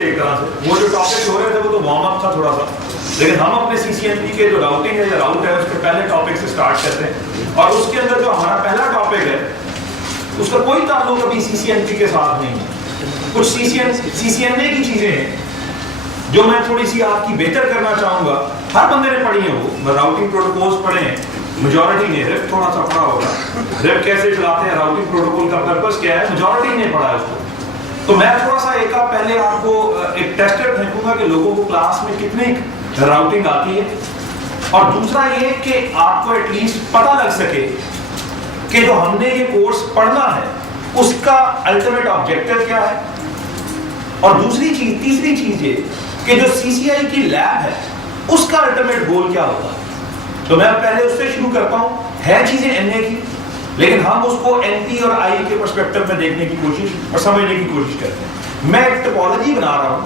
एक तरह से वो जो टॉपिक हो रहे थे वो तो वार्म अप था थोड़ा सा, लेकिन हम अपने सीसीएनपी के जो राउटिंग है या राउट है उसके पहले टॉपिक से स्टार्ट करते हैं। और उसके अंदर जो हमारा पहला टॉपिक है उसका कोई ताल्लुक अभी सीसीएनपी के साथ नहीं है। कुछ सीसीएनए की चीजें हैं जो मैं थोड़ी सी आपकी बेहतर करना चाहूंगा। हर बंदे ने पढ़ी है, वो राउटिंग प्रोटोकॉल्स पढ़े हैं, मेजॉरिटी ने रिप थोड़ा सा पढ़ा होगा, रिप कैसे चलाते हैं, राउटिंग प्रोटोकॉल का पर्पस क्या है, मेजॉरिटी ने पढ़ा है उसको। तो मैं थोड़ा सा एक पहले आपको एक टेस्टर फेंकूंगा कि लोगों को क्लास में कितनी राउटिंग आती है, और दूसरा ये कि आपको एटलीस्ट पता लग सके कि जो हमने ये कोर्स पढ़ना है उसका अल्टीमेट ऑब्जेक्टिव क्या है। और दूसरी चीज, तीसरी चीज ये कि जो सीसीआई की लैब है उसका अल्टीमेट गोल क्या होगा। तो मैं पहले उससे शुरू करता हूं। है चीजें एनए की, लेकिन हम उसको एनपी और आई के पर्सपेक्टिव में देखने की कोशिश और समझने की कोशिश करते हैं। मैं एक टोपोलॉजी बना रहा हूं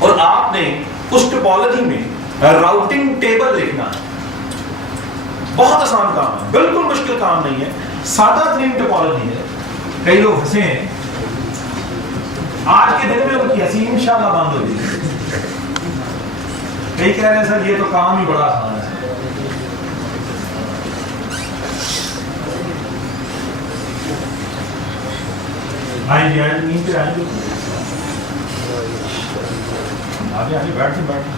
और आपने उस टोपोलॉजी में राउटिंग टेबल लिखना है। बहुत आसान काम है, बिल्कुल मुश्किल काम नहीं है, सादा तरीन टोपोलॉजी है। कई लोग हंसे हैं, आज के दिन में उनकी हंसी इंशाल्लाह बंद हो जाएगी। कई कह रहे हैं सर ये तो काम ही बड़ा आसान है। आइए आइए नींद पे आइए, आगे आगे बैठे बैठे।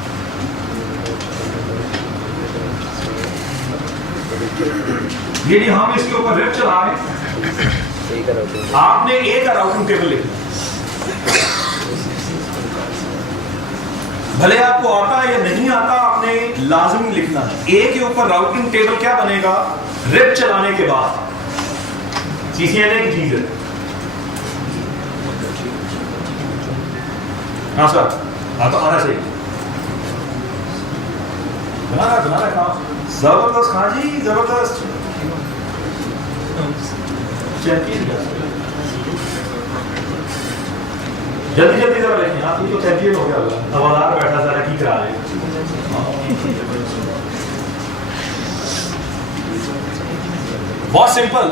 ये हम इसके ऊपर रिप चला रहे हैं। आपने ए का राउटिंग टेबल लिखना, भले आपको आता है या नहीं आता, आपने लाजमी लिखना है। ए के ऊपर राउटिंग टेबल क्या बनेगा रिप चलाने के बाद। सीसीएनए की चीज है। हाँ सर, हाँ तो आना चाहिए। बना रहा जबरदस्त खां जी, जबरदस्त चैंपियन। जल्दी जल्दी जरा लिखें। हाँ तू तो चैंपियन हो गया, हवादार बैठा सारा की करा रहे। बहुत सिंपल।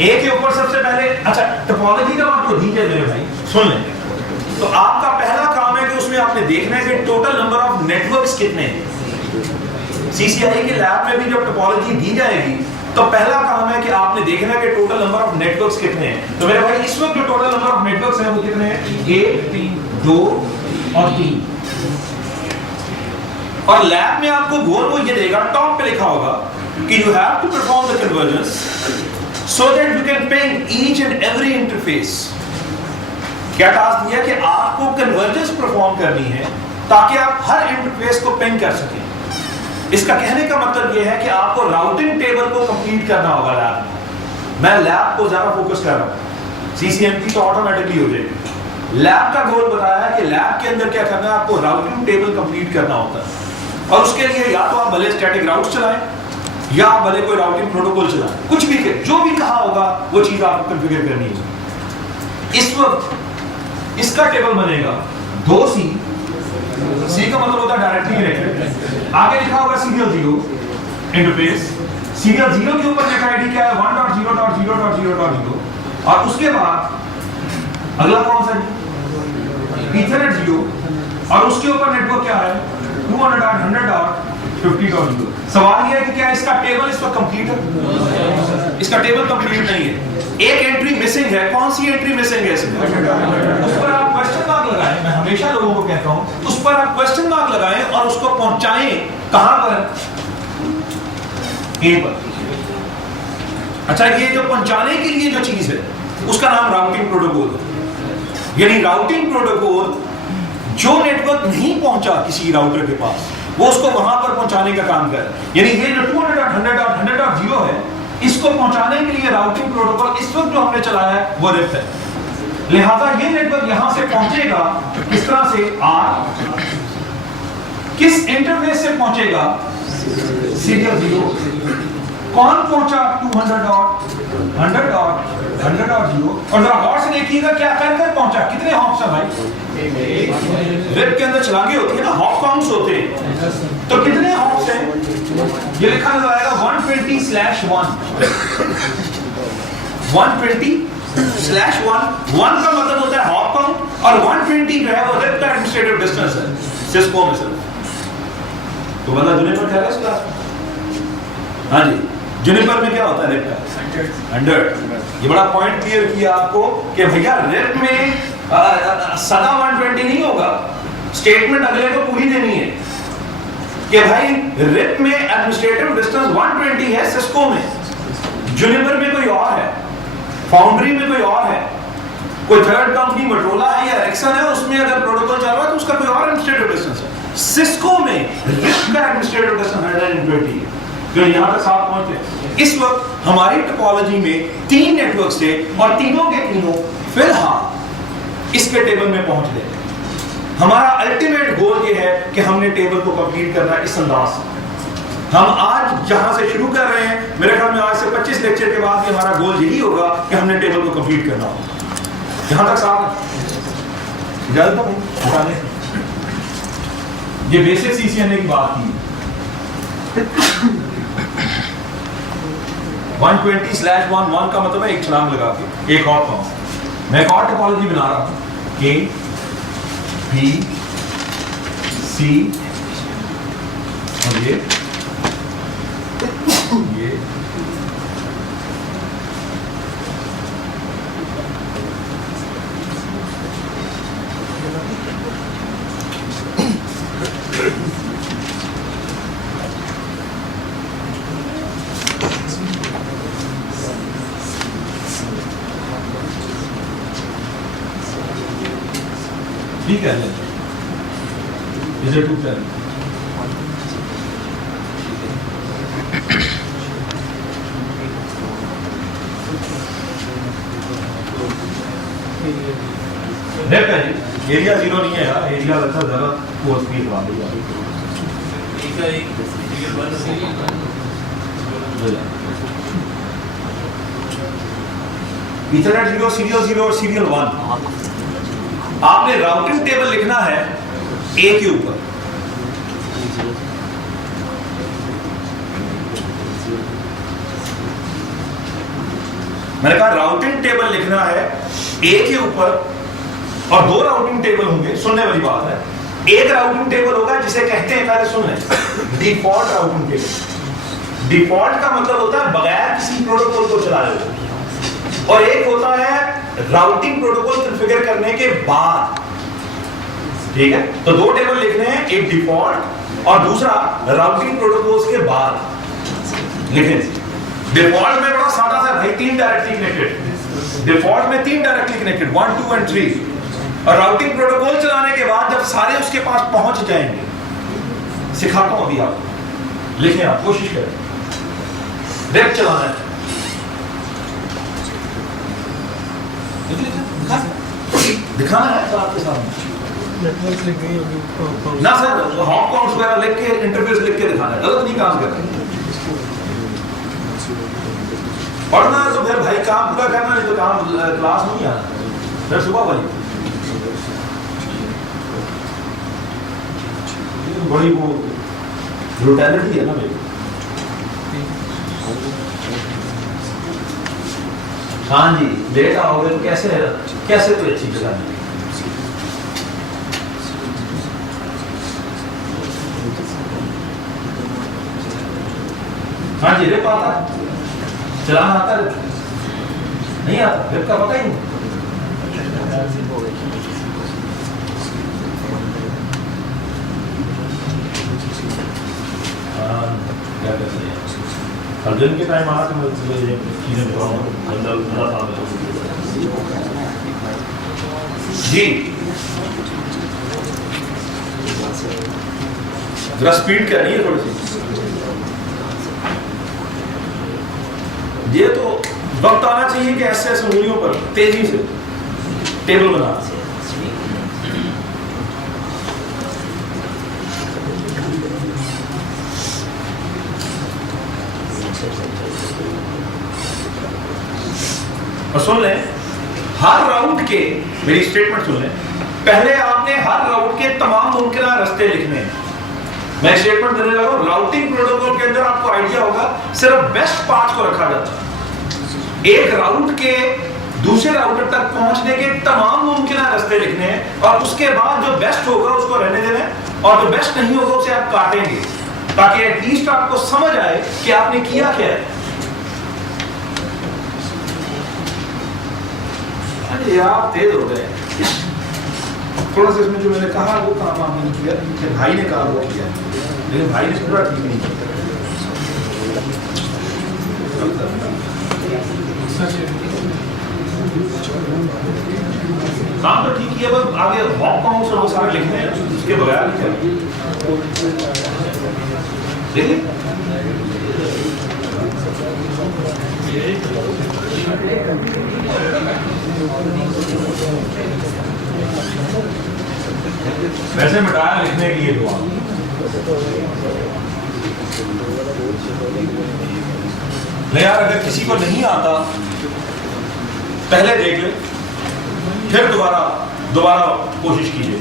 ए के ऊपर सबसे पहले, अच्छा टोपोलॉजी का आपको दीजिए मेरे भाई, सुन लें। तो आपका पहला काम है कि उसमें आपने देखना है कि टोटल नंबर ऑफ नेटवर्क्स कितने हैं। सीसीआई के लैब में भी जब टोपोलॉजी दी जाएगी तो पहला काम है कि आपने देखना है कि टोटल नंबर ऑफ नेटवर्क्स कितने हैं। तो मेरे भाई इस वक्त जो टोटल नंबर ऑफ नेटवर्क्स हैं वो कितने हैं? 1, 2 और 3। और लैब में आपको गोल वो ये देगा, टॉप पे लिखा होगा कि you have to perform the convergence so that you can ping each and every interface। क्या टास्क दिया कि आपको कन्वर्जेंस परफॉर्म करनी है ताकि आप हर इंटरफेस को पिंग कर सकें। इसका कहने का मतलब यह है कि आपको राउटिंग टेबल को कंप्लीट करना होगा लैब में। मैं लैब को ज्यादा फोकस कर रहा हूं, सीसीएनपी तो ऑटोमेटिकली हो जाएगी। लैब का गोल बताया है कि लैब के अंदर क्या करना है, आपको राउटिंग टेबल कंप्लीट करना होता है। और उसके लिए या तो आप भले स्टैटिक राउट्स चलाएं या भले कोई राउटिंग प्रोटोकॉल चलाएं, कुछ भी के जो भी कहा होगा वो चीज आपको कॉन्फ़िगर करनी है। इस वक्त इसका टेबल बनेगा 2C। C का मतलब होता है डायरेक्टली कनेक्टेड। आगे लिखा होगा सीरियल 0 इंटरफेस। सीरियल 0 के ऊपर नेट आईडी क्या है? 1.0.0.0.0। और उसके बाद अगला कौन सा है? ईथरनेट 0। और उसके ऊपर नेटवर्क क्या है? 200.100.50.0। सवाल यह है कि क्या इसका टेबल इस वक्त कंप्लीट है? इसका टेबल कंप्लीट नहीं है, एक एंट्री मिसिंग है। कौन सी एंट्री मिसिंग है इसमें? उस पर आप क्वेश्चन मार्क लगाएं। मैं हमेशा लोगों को कहता हूं उस पर आप क्वेश्चन मार्क लगाएं और उसको पहुंचाएं कहां पर? ए पर। अच्छा, ये जो पहुंचाने के लिए जो चीज है उसका नाम राउटिंग प्रोटोकॉल है। यानी राउटिंग प्रोटोकॉल जो नेटवर्क नहीं पहुंचा किसी राउटर के पास, वो उसको वहां पर पहुंचाने का काम कर। यानी ये जो 200.100.100.0 है, इसको पहुंचाने के लिए राउटिंग प्रोटोकॉल इस वक्त जो हमने चलाया है वो रिप है। लिहाजा ये नेटवर्क यहां से पहुंचेगा किस तरह से? R। किस इंटरफेस से पहुंचेगा? सीरियल 0। कौन पहुंचा? 200.100.100.0। और जरा गौर से देखिएगा क्या कर पहुंचा, कितने हॉप्स है भाई? वेब के अंदर छलांगे होती है ना, हॉप काउंट्स होते हैं। तो कितने हॉप्स हैं? ये लिखा नजर आएगा 120/1। 120 /1 1 का मतलब होता है हॉप काउंट और 120 जो है वो रिप का एडमिनिस्ट्रेटिव डिस्टेंस है सिस्को में सिर्फ। तो बंदा जुनिपर ठहरा इस क्लास में? हाँ जी, जुनिपर में क्या होता है रिप का 100। ये बड़ा पॉइंट क्लियर किया आपको कि भैया रिप में सदा 120 नहीं होगा, स्टेटमेंट अगले को पूरी देनी है कि भाई रिप में एडमिनिस्ट्रेटिव डिस्टेंस 120 है सिस्को में, जुनिपर में कोई और है, फाउंड्री में कोई और है, कोई थर्ड कंपनी मोटोरोला है या एरिक्सन है, उसमें अगर प्रोटोकॉल चल रहा है तो उसका कोई और एडमिनिस्ट्रेटिव डिस्टेंस है। सिस्को में रिप का एडमिनिस्ट्रेटिव डिस्टेंस 120 है, जो यहां तक साफ पहुंचते। इस वक्त हमारी टोपोलॉजी में 3 नेटवर्क्स थे और तीनों के तीनों फिलहाल इसके टेबल में पहुंच गए। हमारा अल्टीमेट गोल ये है कि हमने टेबल को कंप्लीट करना है इस अंदाज से। हम आज जहां से शुरू कर रहे हैं, मेरे ख्याल में आज से 25 लेक्चर के बाद भी हमारा गोल यही होगा कि हमने टेबल को कंप्लीट करना होगा। यहां तक साफ इजाजत दो बताने, ये बेसिक सीसीएनए की बात की 120/1 का मतलब है एक छलांग लगा के एक और फॉर्म। मैं एक और टोपोलॉजी बना रहा हूं A B C और ये ठीक है। Is it too clear? Rape है जी, एरिया 0 नहीं है यार, एरिया अच्छा ज़्यादा कोर्स भी करवा देगा। इथरनेट 0 सीरियल 0 और सीरियल 1। आपने राउटिंग टेबल लिखना है ए के ऊपर, मैंने कहा राउटिंग टेबल लिखना है ए के ऊपर और 2 राउटिंग टेबल होंगे। सुनने वाली बात है, एक राउटिंग टेबल होगा जिसे कहते हैं, पहले सुन लें, डिफॉल्ट राउटिंग टेबल। डिफॉल्ट का मतलब होता है बगैर किसी प्रोटोकॉल को चलाए हुए, और एक होता है राउटिंग प्रोटोकॉल कॉन्फ़िगर करने के बाद। ठीक है, तो 2 टेबल लिखने हैं, एक डिफॉल्ट और दूसरा राउटिंग प्रोटोकॉल्स के बाद लिखें। डिफॉल्ट में बड़ा सादा सा भाई 3 डायरेक्टली कनेक्टेड, डिफॉल्ट में 3 डायरेक्टली कनेक्टेड 1 2 और 3, और राउटिंग प्रोटोकॉल चलाने के बाद जब सारे उसके पास पहुंच जाएंगे, सिखाता हूं अभी आपको, लिखें आप, कोशिश करें, वेब चलाना है दिखाना है आपके सामने ना सर, हॉप काउंट्स वगैरह लिख के इंटरफेस लिख के दिखाना है, गलत नहीं काम कर रहे। पढ़ना है तो फिर भाई काम पूरा करना, नहीं तो काम क्लास नहीं आना, फिर सुबह वाली बड़ी वो ब्रूटैलिटी है ना मेरी। हाँ जी, लेट आओगे तो कैसे कोई अच्छी जगह नहीं। हाँ जी, रिप आता है, चलाना आता है, नहीं आता, रिप का पता ही नहीं। क्या कर रहे हैं हर दिन के टाइम आना, तो चीजें जी जरा स्पीड करनी है थोड़ी सी। ये तो वक्त आना चाहिए कि ऐसे ऐसे उंगलियों पर तेजी से टेबल बना। और सुन लें, हर राउट के, मेरी स्टेटमेंट सुन लें, पहले आपने हर राउट के तमाम मुमकिन रास्ते लिखने हैं। मैं स्टेटमेंट देने लगा हूं, राउटिंग प्रोटोकॉल के अंदर आपको आइडिया होगा सिर्फ बेस्ट पाथ को रखा जाता है। एक राउट के दूसरे राउटर तक पहुंचने के तमाम मुमकिन रास्ते लिखने हैं और उसके बाद जो बेस्ट होगा उसको रहने देना है और जो बेस्ट नहीं होगा उसे आप काटेंगे, ताकि एटलीस्ट आपको समझ आए कि आपने किया क्या है। अरे आप तेज हो गए थोड़ा सा, इसमें जो मैंने कहा वो काम आपने नहीं किया, भाई ने कहा वो किया, लेकिन भाई ने पूरा ठीक नहीं किया। काम तो ठीक किया, बस आगे हॉप काउंट से वो सारे लिखने हैं, उसके बगैर नहीं देखिए। वैसे मिटाया लिखने के लिए दुआ नहीं यार, अगर किसी को नहीं आता पहले देख ले, फिर दोबारा कोशिश कीजिए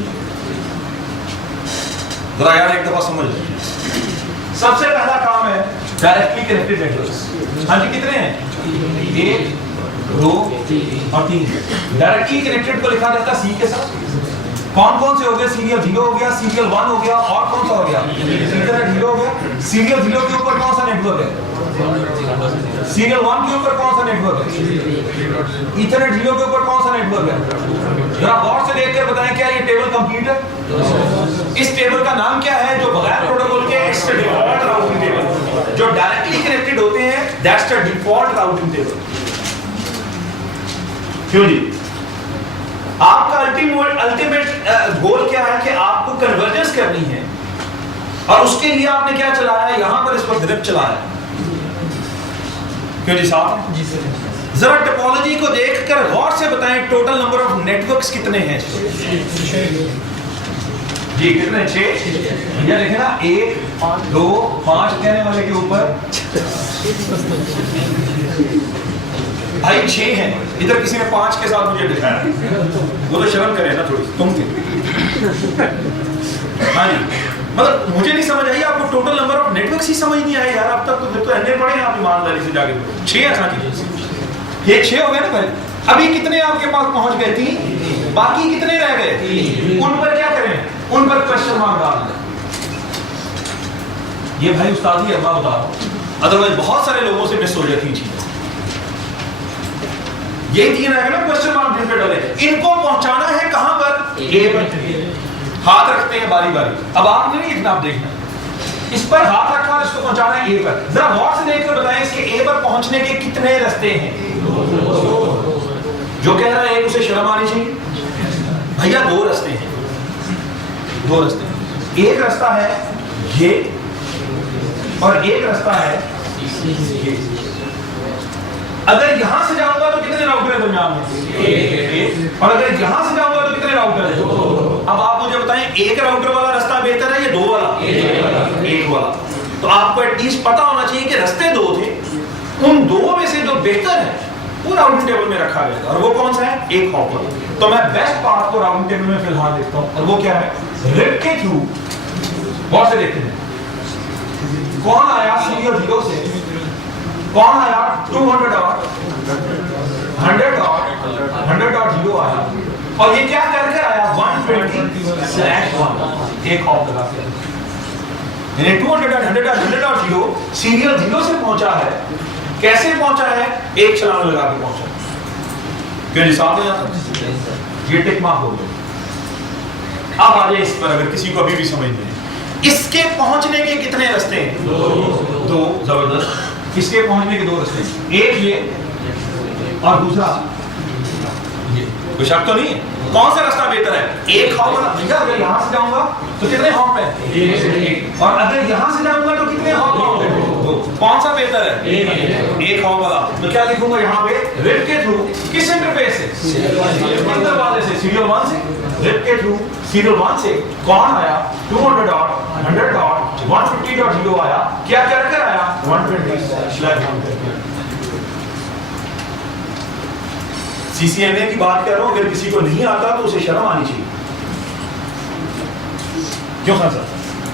जरा यार, एक दफा समझ लीजिए। सबसे पहला काम है डायरेक्टली कनेक्टेड नेटवर्क्स। हाँ जी, कितने हैं? 1 2 और 3। डायरेक्टली कनेक्टेड को लिखा जाता है सी के साथ। कौन कौन से हो गए? सीरियल 0 हो गया, सीरियल 1 हो गया, और कौन सा हो गया? इंटरनेट 0 हो गया। सीरियल 0 के ऊपर कौन सा नेटवर्क है? सीरियल 1 के ऊपर कौन सा नेटवर्क है? इंटरनेट 0 के ऊपर कौन सा नेटवर्क है? जरा गौर से देखकर बताएं, क्या ये टेबल कंप्लीट है? इस टेबल का नाम क्या है? जो बगैर प्रोटोकॉल के डिफॉल्ट राउटिंग टेबल, जो डायरेक्टली कनेक्टेड होते हैं that's the default routing table. क्यों जी? आपका अल्टीमेट गोल क्या है कि आपको कन्वर्जेंस करनी है, और उसके लिए आपने क्या चलाया? यहां पर इस पर ग्रिप चलाया। क्यों जी साहब? जी सर। जरा टोपोलॉजी को देखकर गौर से बताएं, टोटल नंबर ऑफ नेटवर्क्स कितने हैं? जी कितने? 6। ये देखें ना, 1 2 5 कहने वाले के ऊपर भाई 6 हैं। इधर किसी ने 5 के साथ मुझे दिखाया, वो तो शर्म करे ना थोड़ी, तुम हाँ जी, मतलब मुझे नहीं समझ आई, आपको टोटल नंबर ऑफ नेटवर्क्स ही समझ नहीं आए यार अब तक। तो फिर तो एनए पढ़े आप ईमानदारी से जाके। 6 है साथी, ये 6 हो गए ना भाई। अभी कितने आपके पास पहुंच गए? 3। बाकी कितने रह गए? उन पर क्या करें? उन पर क्वेश्चन मार्क डाल दें। ये भाई उस्ताद ही अल्लाह बता दो, अदरवाइज बहुत सारे लोगों से मिस हो जाती चीजें। ये 3 रहेगा ना क्वेश्चन मार्क जिन पे डाले, इनको पहुंचाना है कहां पर? ए पर। हाथ रखते हैं बारी बारी। अब आपने नहीं लिखना, आप देखना, इस पर हाथ रखा और इसको पहुंचाना है ए पर। जरा गौर से देखकर बताएं, इसके ए पर पहुंचने के कितने रास्ते हैं? जो कह रहा है उसे शर्म आनी चाहिए भैया। 2 रास्ते हैं, 2 रास्ते। एक रास्ता है ये और एक रास्ता है ये। अगर यहां से जाऊंगा तो कितने राउटर है दरमियान में? और अगर यहां से जाऊंगा तो कितने राउटर है? 2। अब आप मुझे बताएं, एक राउटर वाला रास्ता बेहतर है या 2 वाला? 1 वाला। तो आपको एटलीस्ट पता होना चाहिए कि रास्ते 2 थे, उन 2 में से जो बेहतर है वो राउटिंग टेबल में रखा गया था, और वो कौन सा है? एक हॉपर। तो मैं बेस्ट पार्ट को राउटिंग टेबल में फिलहाल देखता हूं, और वो क्या है? रिप के थ्रू। बहुत से देखते हैं कौन आया सीरियल 0 से, कौन आया 200 डॉट 100.0 आया, और ये क्या करके आया? 120/1 एक हॉप लगा के। यानी 200.100.100.0 सीरियल 0 से पहुंचा है। कैसे पहुंचा है? एक छलांग लगा के पहुंचा। क्यों जी साथ में आता? ये टिक मार्क हो गया। अब आ जाए इस पर, अगर किसी को अभी भी समझ नहीं, इसके पहुंचने के कितने रास्ते हैं? 2। जबरदस्त। इसके पहुंचने के 2 रास्ते, एक ये और दूसरा ये। कोई शक तो नहीं है? कौन सा रास्ता बेहतर है? एक हॉप वाला। भैया अगर यहां से जाऊंगा तो कितने हॉप है? 1। और अगर यहां से जाऊंगा तो कितने हॉप है? 2। कौन सा बेहतर है? एक हॉप वाला। तो क्या लिखूंगा यहाँ पे? रिप के थ्रू। किस इंटरफेस से? अंदर वाले से, सीरियल 1 से। रिप के थ्रू सीरियल 1 से कौन आया? 200.100.150.0 आया। क्या कर आया? 120/1 सीसीएनए की बात कर रहा हूं। अगर किसी को नहीं आता तो उसे शर्म आनी चाहिए। क्यों खान साहब?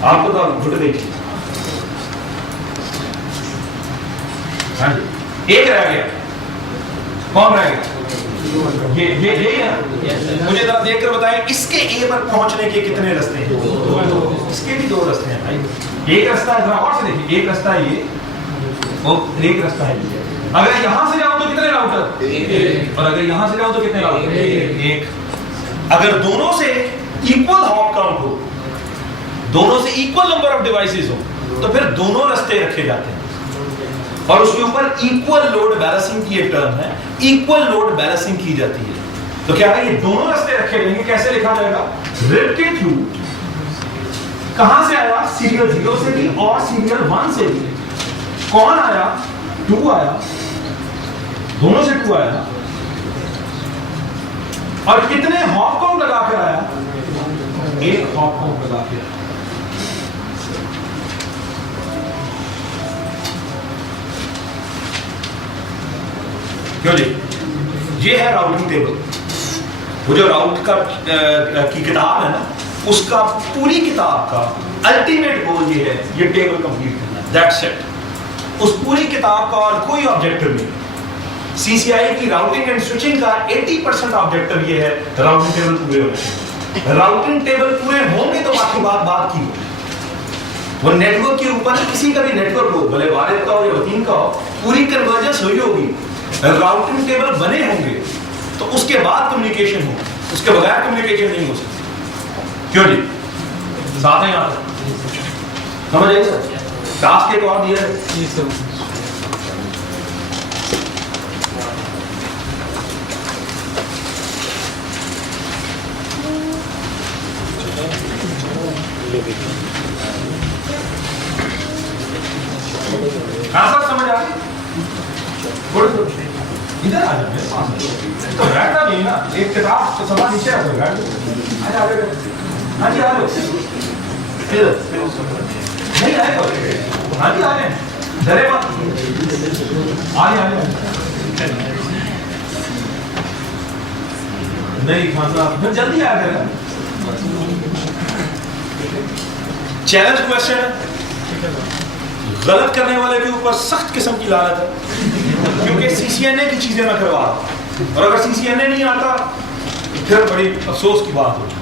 आपको तो घुट देखिए। हाँ जी, एक रह गया। कौन रह गया? ये है ना? मुझे जरा देखकर बताएं इसके ए पर पहुंचने के कितने रास्ते हैं? इसके भी 2 रास्ते हैं भाई। एक रास्ता है, जरा और से देखिए, एक रास्ता है ये और एक रास्ता है ये। अगर यहां से जाऊं तो कितने राउटर? और अगर यहां से जाऊं तो कितने राउटर? एक। अगर दोनों से इक्वल हॉप काउंट हो, दोनों से इक्वल नंबर ऑफ डिवाइसेस हो, तो फिर दोनों रास्ते रखे जाते हैं और उसके ऊपर इक्वल लोड बैलेंसिंग की एक टर्म है, इक्वल लोड बैलेंसिंग की जाती है। तो क्या है, ये दोनों रास्ते रखे जाएंगे। कैसे लिखा जाएगा? रिप के थ्रू कहां से आया? सीरियल 0 से भी और सीरियल 1 से भी। कौन आया? 2 आया, दोनों से 2 आया। और कितने हॉप काउंट लगाकर आया? एक हॉप काउंट लगा के। क्यों जी? ये है राउटिंग टेबल। वो जो राउट का की किताब है ना, उसका पूरी किताब का अल्टीमेट गोल ये है, ये टेबल कंप्लीट करना। That's it. उस पूरी किताब का और कोई ऑब्जेक्टिव नहीं। सीसीआई की राउटिंग एंड स्विचिंग का 80% ऑब्जेक्टिव ये है, राउटिंग टेबल पूरे होने। राउटिंग टेबल पूरे होंगे तो बाकी बात की। वो नेटवर्क के ऊपर किसी का भी नेटवर्क हो, भले वारिद का हो या वतीन का हो, पूरी कन्वर्जेंस हुई होगी, राउटिंग टेबल बने होंगे, तो उसके बाद कम्युनिकेशन हो। उसके बगैर कम्युनिकेशन नहीं हो सकती। क्यों जी? साथ हैं यहाँ समझ आइए सर? टास्क एक और दिया है। हाँ सर, समझ आ गई? इधर आ जाओ मेरे पास। तो बैठना नहीं ना, एक किताब तो सभा नीचे आ जाओ, बैठ जाओ। हाँ जी आ जाओ। फिर नहीं आए तो हाँ जी आ रहे हैं, डरे मत। आ नहीं खान साहब, फिर जल्दी आ गए। चैलेंज क्वेश्चन है, गलत करने वाले के ऊपर सख्त किस्म की लानत है, क्योंकि सीसीएनए की चीजें मैं करवा रहा हूं, और अगर सीसीएनए नहीं आता तो फिर बड़ी अफसोस की बात होगी।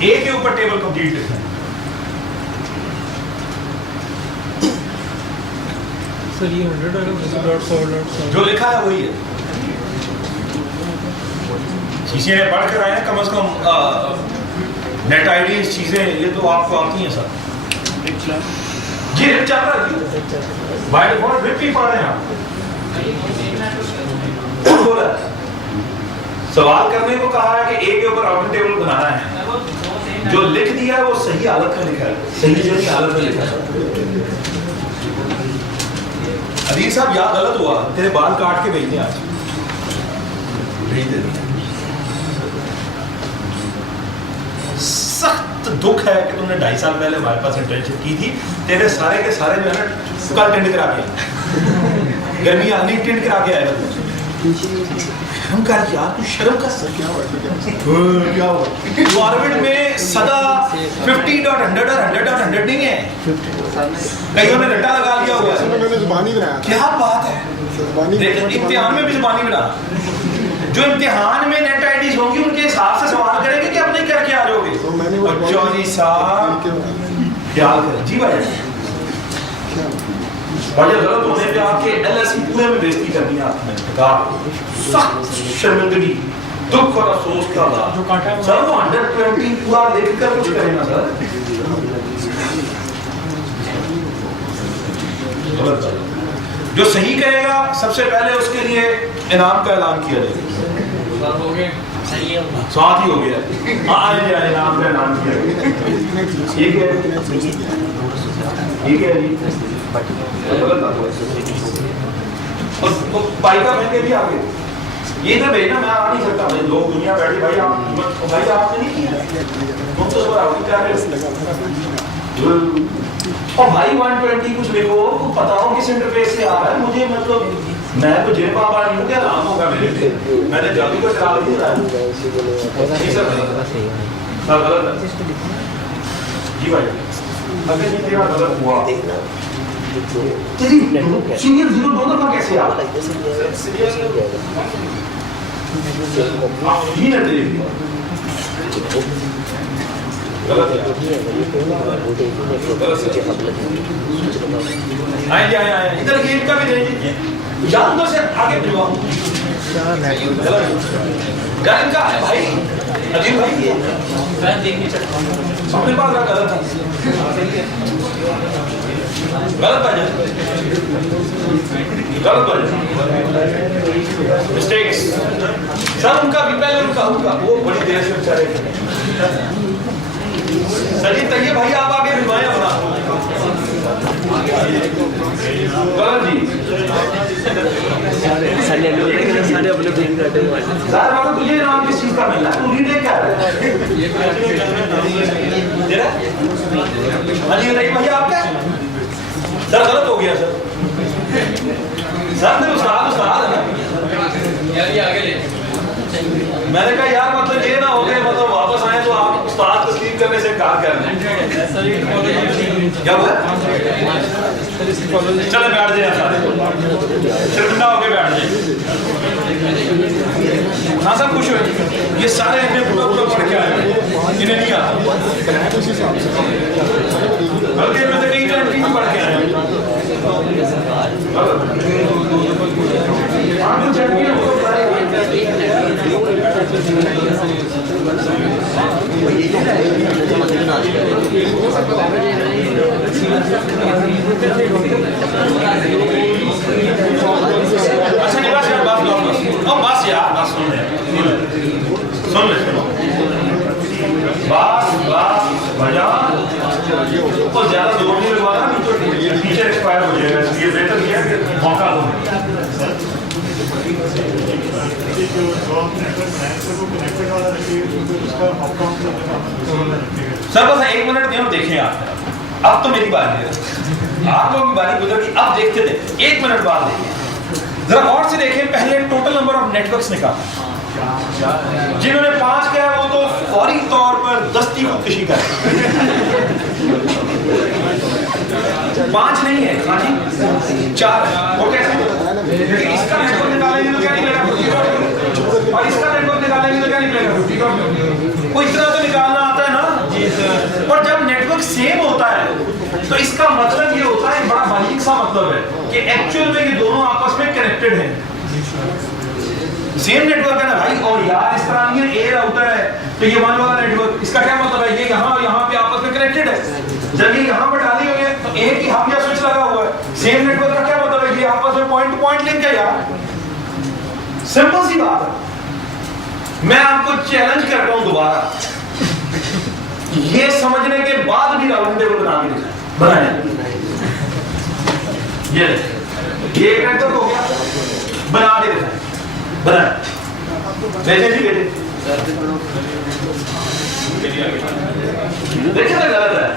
ए के ऊपर टेबल कंप्लीट लिखना है। सर ये 100 जो लिखा है वही है। सीसीएनए पढ़ कर आए हैं, कम से कम नेट आईडी चीजें ये तो आपको आती हैं सर। जी रिप चल रहा है, बाय डिफॉल्ट रिप ही पढ़ रहे हैं आप। कौन बोला? सवाल करने को कहा है कि ए के ऊपर आउटर टेबल बनाना है। जो लिख दिया है वो सही हालत में लिखा है, सही जगह हालत में लिखा है। अजीज साहब याद गलत हुआ, तेरे बाल काट के भेज दे आज, भेज दे। सख्त दुख है कि तुमने 2.5 साल पहले हमारे पास इंटर्नशिप की थी। तेरे सारे के सारे जो है ना कल टेंड करा के गर्मी आनी टेंड करा के आएगा। हम कह रहे यार तू शर्म कर सर, क्या हुआ गवर्नमेंट में सदा 50.100 और 100.100 नहीं है, कईयों ने रट्टा लगा लिया हुआ है। क्या बात है, इम्तिहान में भी जुबानी बना। जो इम्तिहान में नेट आईडीज होंगी उनके हिसाब से सवाल करेंगे कि अपने करके आ जाओगे। चौधरी साहब ख्याल करें जी भाई, और ये गलत होने पे आपके एलएससी पूरे में बेइज्जती करनी है आपने। सख्त शर्मिंदगी, दुख और अफसोस का बात। सर वो 120 पूरा लिख कर कुछ करें ना सर। गलत बात। जो सही कहेगा सबसे पहले उसके लिए इनाम का ऐलान किया जाएगा। हो गए साथ ही हो गया। आए इनाम का ऐलान किया गया। ठीक है ठीक है जी। गलत बात। और तो पाइका बहन के भी आगे ये तो भेजना मैं आ नहीं सकता भाई। लोग दुनिया बैठी भाई आप भाई आपने नहीं किया तुम तो क्या और भाई 120 कुछ लिखो पता हो किस इंटरफेस से आ रहा है मुझे मतलब मैं तो जेब बाबा नहीं हूँ क्या नाम होगा मेरे पे मैंने जादू को चला दिया है सर गलत है जी भाई अगर ये तेरा गलत हुआ तेरी सीनियर जीरो दोनों का कैसे आ ही ना तेरी गलत है आए इधर गेट का भी दे दीजिए जानवर से आगे भिजवाओ गलत का है भाई अजीब भाई मैं देखने चलता हूं अपने पास गलत है गलत बात मिस्टेक्स सर उनका भी पहले उनका वो बड़ी देर से बेचारे सजी तैये भाई आप आगे भिजवाएं अपना गलत जी सारे अपने प्लेन करते हैं सर बाबू तुझे नाम किस चीज का मिला तू रीड क्या है तेरा अजी नहीं भैया आपका सर गलत हो गया सर ने उस्ताद है ना यार ये आगे ले मैंने कहा यार मतलब ये ना हो गए मतलब वापस आए तो आप उस्ताद तस्लीम करने से कहा कर रहे क्या हुआ चले बैठ जाए सारे शर्मिंदा होके बैठ जाए हाँ सब खुश हुए ये सारे इन्हें पूरा पूरा पढ़ के आए इन्हें नहीं आता बल्कि इनमें से कई जन भी पढ़ के आए अच्छा निवास यार बात लो बस यार बात सुन ले बस भजा और ज्यादा जोर नहीं लगवाना नहीं तो टीचर एक्सपायर हो जाएगा इसलिए बेहतर किया कि मौका दो सर बस 1 मिनट दिया देखें आप अब तो मेरी बारी है आप लोग की बारी गुजर गई अब देखते थे 1 मिनट बाद देखिए जरा और से देखें पहले टोटल नंबर ऑफ नेटवर्क्स निकाला जिन्होंने 5 किया वो तो फौरी तौर पर दस्ती खुदकुशी कर 5 नहीं है हाँ जी 4 है वो कैसे इसका नेटवर्क निकालेंगे तो क्या निकलेगा और इसका नेटवर्क निकालेंगे तो क्या निकलेगा वो इतना तो निकालना आता है ना और जब नेटवर्क सेम होता है तो इसका मतलब ये होता है बड़ा बारीक सा मतलब है कि एक्चुअल में ये दोनों आपस में कनेक्टेड हैं सेम नेटवर्क है ना भाई और यार इस तरह नहीं है ए राउटर है तो ये 1 वाला नेटवर्क इसका क्या मतलब है ये यहाँ पे आपस में कनेक्टेड है जब ये यहाँ पर डाली हुई है तो एक ही हब या स्विच लगा हुआ है सेम नेटवर्क का क्या मतलब है ये आपस में पॉइंट टू पॉइंट लिंक है यार सिंपल सी बात है मैं आपको चैलेंज कर रहा हूं दोबारा ये समझने के बाद भी राउटिंग टेबल बना के बनाए ये एक नेटवर्क हो गया बना के दिखाए बनाए भेजे जी भेजे देखिए ना गलत है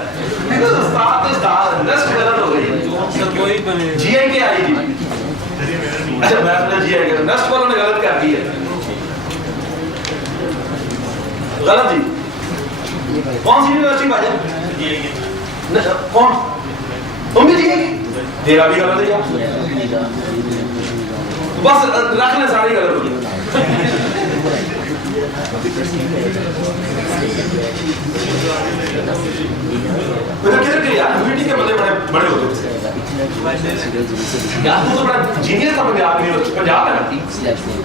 गलत हो गई जीआई के आई जी अच्छा मैं अपना जीआई के नस्ट वालों ने गलत कर दी है गलत जी कौन सी यूनिवर्सिटी भाजपा कौन तुम भी जीआई तेरा भी गलत है यार बस रखने सारी गलत होगी किधर के यार यूनिटी के बंदे बड़े बड़े होते थे यार तू तो बड़ा जीनियस था पंजाब यूनिवर्सिटी पंजाब है ना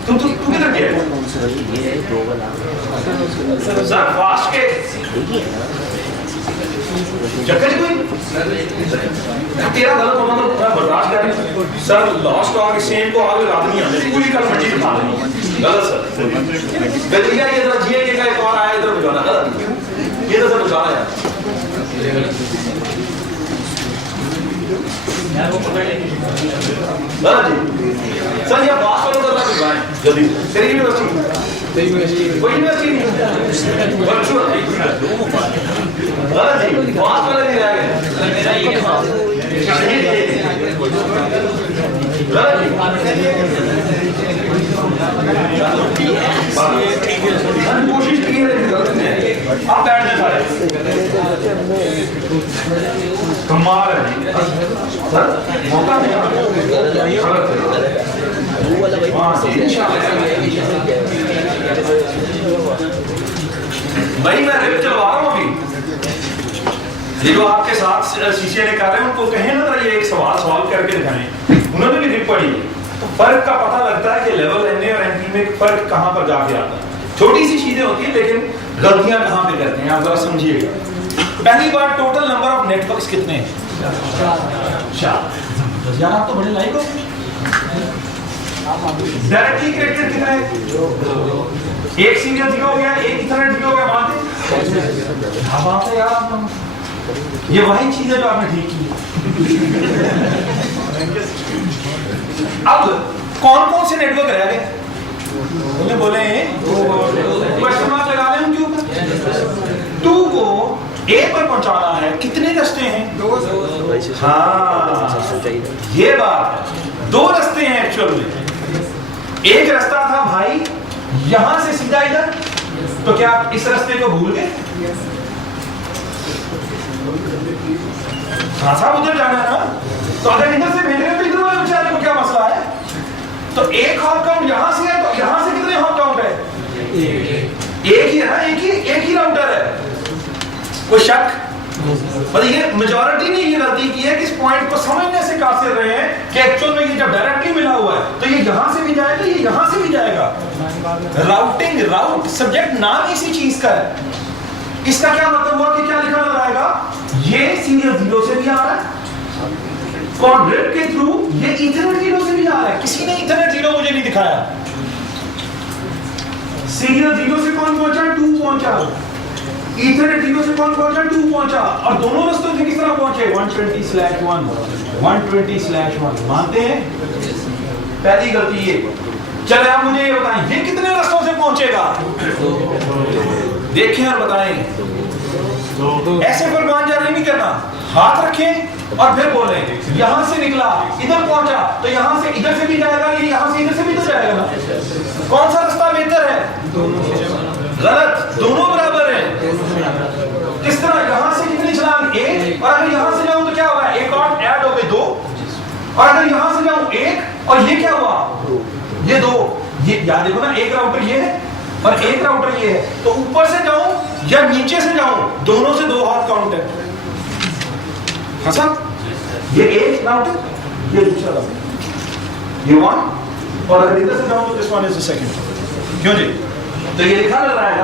तू किधर गया सर फास्ट के चक्कर ही कोई तेरा गलत होना तो मैं बर्दाश्त कर सर लॉस्ट स्टॉक एक्सचेंज को आगे आदमी आने पूरी कल मंडी दिखा देनी गलत सर गलतिया ये जरा जीएके का एक और आया इधर बुझाना गलत ये तो सर बुझाना यार जी सर ये बात करो तो बुझाएं जल्दी तेरी यूनिवर्सिटी कोई यूनिवर्सिटी नहीं वर्चुअल जी बात वाले नहीं रह कोशिश की आप बैठ जाए सारे कमाल है सर मौका भाई मैं रिप चलवा रहा हूँ अभी ये जो आपके साथ शीशे ने कर रहे हैं उनको कहें ना ये एक सवाल करके दिखाएं उन्होंने भी रिप पढ़ी तो फर्क का पता लगता है कि लेवल एनए और एनपी में फर्क कहां पर जाके आता है छोटी सी चीजें होती है लेकिन गलतियां कहां पे करते हैं आप जरा समझिएगा पहली बार टोटल नंबर ऑफ नेटवर्क्स कितने हैं 4 यार आप तो बड़े लाइक हो डायरेक्टली कनेक्टेड कितना है एक सीरियल जीरो हो गया एक इथरनेट जीरो हो गया मानते हाँ बात है यार ये वही चीज है जो आपने ठीक की अब कौन कौन से नेटवर्क रह गए बोले क्वेश्चन मार्क लगा लें उनके ऊपर 2 को ए पर पहुंचाना है कितने रास्ते हैं 2 हाँ ये बात 2 रास्ते हैं एक्चुअल में एक रास्ता था भाई यहां से सीधा इधर तो क्या आप इस रास्ते को भूल गए हाँ साहब उधर जाना है ना तो अगर इधर से भेज रहे हैं तो इधर वाले बेचारे को क्या मसला है तो एक हॉट काउंट यहां से है तो यहां से कितने हॉट काउंट है एक ही है ना एक ही राउटर है कोई शक पर ये मेजॉरिटी ने ये गलती की है कि इस पॉइंट को समझने से कासिर रहे हैं कि एक्चुअल में ये जब डायरेक्टली मिला हुआ है तो ये यहां से भी जाएगा ये यहां से भी जाएगा राउटिंग राउट सब्जेक्ट नाम इसी चीज का है इसका क्या मतलब हुआ कि क्या लिखा नजर आएगा ये सीरियल 0 से भी आ रहा है कॉन्ड्रेट के थ्रू ये इथरनेट 0 से भी आ रहा है किसी ने इथरनेट 0 मुझे नहीं दिखाया सीरियल 0 से कौन पहुंचा 2 पहुंचा इथरनेट 0 से कौन पहुंचा 2 पहुंचा और दोनों रास्तों से किस तरह पहुंचे 120/1 मानते हैं पहली गलती ये चले आप मुझे ये बताएं ये कितने रास्तों से पहुंचेगा देखें और बताएं ऐसे फरमान जारी नहीं करना हाथ रखें और फिर बोलें यहां से निकला इधर पहुंचा तो यहां से इधर से भी जाएगा ये यहां से इधर से भी तो जाएगा ना कौन सा रास्ता बेहतर है गलत दोनों बराबर है किस तरह यहां से कितनी छलांग 1 और अगर यहां से जाऊं तो क्या होगा एक और ऐड हो गए 2 और अगर यहां से जाऊं 1 और ये क्या हुआ ये 2 ये याद देखो ना एक राउटर ये है और एक राउटर ये है तो ऊपर से जाऊं या नीचे से जाऊं दोनों से 2 हाथ काउंट है हाँ सर ये एक राउटर ये दूसरा राउटर ये 1 और अगर इधर से जाऊं तो this one is the second क्यों जी तो ये लिखा जा रहा है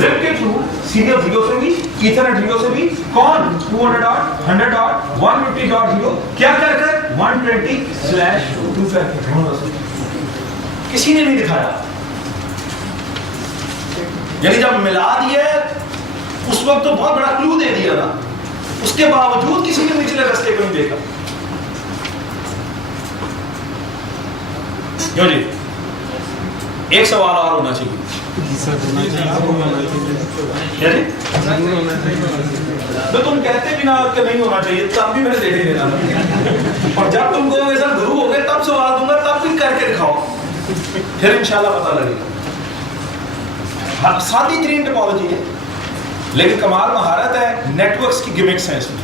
रिप के थ्रू सीरियल 0 से भी इथरनेट 0 से भी कौन 200.100.150.0 क्या कर 120/2 किसी ने नहीं दिखाया यानी जब मिला दिया उस वक्त तो बहुत बड़ा क्लू दे दिया था उसके बावजूद किसी ने निचले रास्ते को नहीं देखा क्यों जी एक सवाल और होना चाहिए क्या जी तो तुम कहते भी ना कि नहीं होना चाहिए तब भी मैंने देखे देना और जब तुम कहोगे सर गुरु हो गए तब सवाल दूंगा तब भी करके दिखाओ फिर इंशाल्लाह पता लगेगा सादी तरीन टोपोलॉजी है लेकिन कमाल महारत है नेटवर्क्स की गिमिक्स हैं इसमें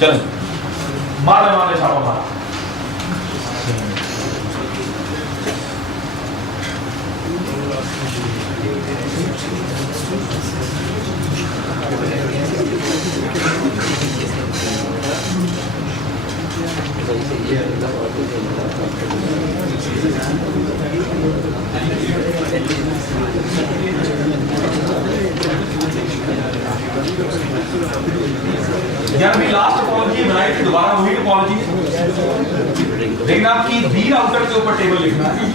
चलो मारे छापा मारा यार अभी लास्ट अपॉलॉजी बनाई थी, दोबारा वही अपॉलॉजी है, लेकिन आपकी बी राउटर के ऊपर टेबल लिखना है।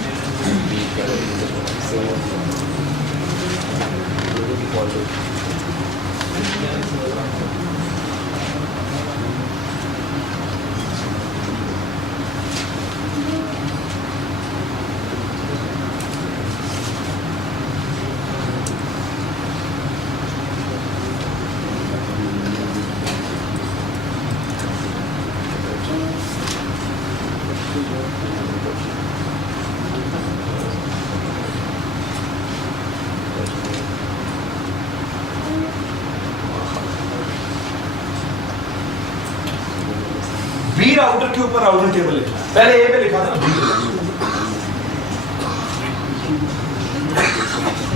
बी राउटर के ऊपर राउटर टेबल लिखना है। पहले ए पे लिखा था बी।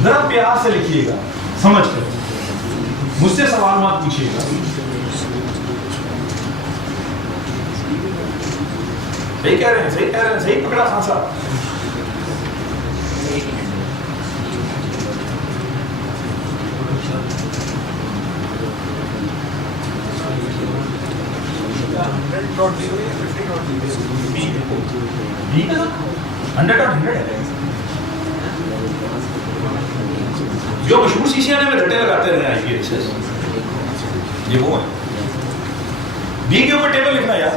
जरा प्यार से लिखिएगा, समझ कर, मुझसे सवाल मत पूछिएगा। सही कह रहे हैं, सही कह रहे हैं, सही पकड़ा सांसा। बी का 100 है। जो मशहूर सीसीआने में रटे लगाते रहे आईपीएस, ये वो है। बी के ऊपर टेबल लिखना यार।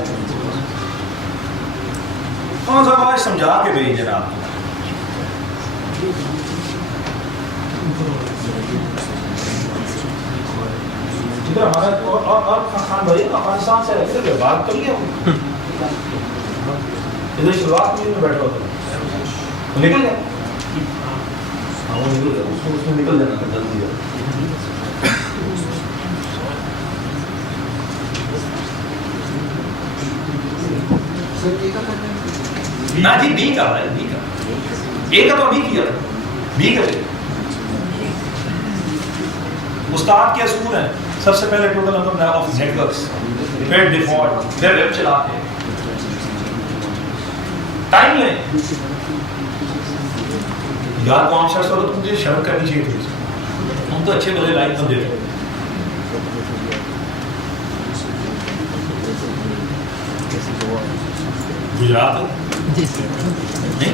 कौन सा बात समझा के भेज जनाब। इधर हमारा और खान भाई अफगानिस्तान से रहते थे, बात कर लिया इधर शुरुआत में बैठा होता तो निकल गया। हाँ वो निकल गया, उसमें निकल जाना था जल्दी। ना जी बी का है, बी का, ए का तो अभी किया था, बी का उस्ताद के असूल है। सबसे पहले टोटल नंबर ऑफ नेटवर्क्स, फिर डिफॉल्ट, फिर वेब चलाते हैं, टाइम लें यार। कौन सा तो मुझे शर्म करनी चाहिए थी, हम तो अच्छे भले लाइक तो देते। गुजरात नहीं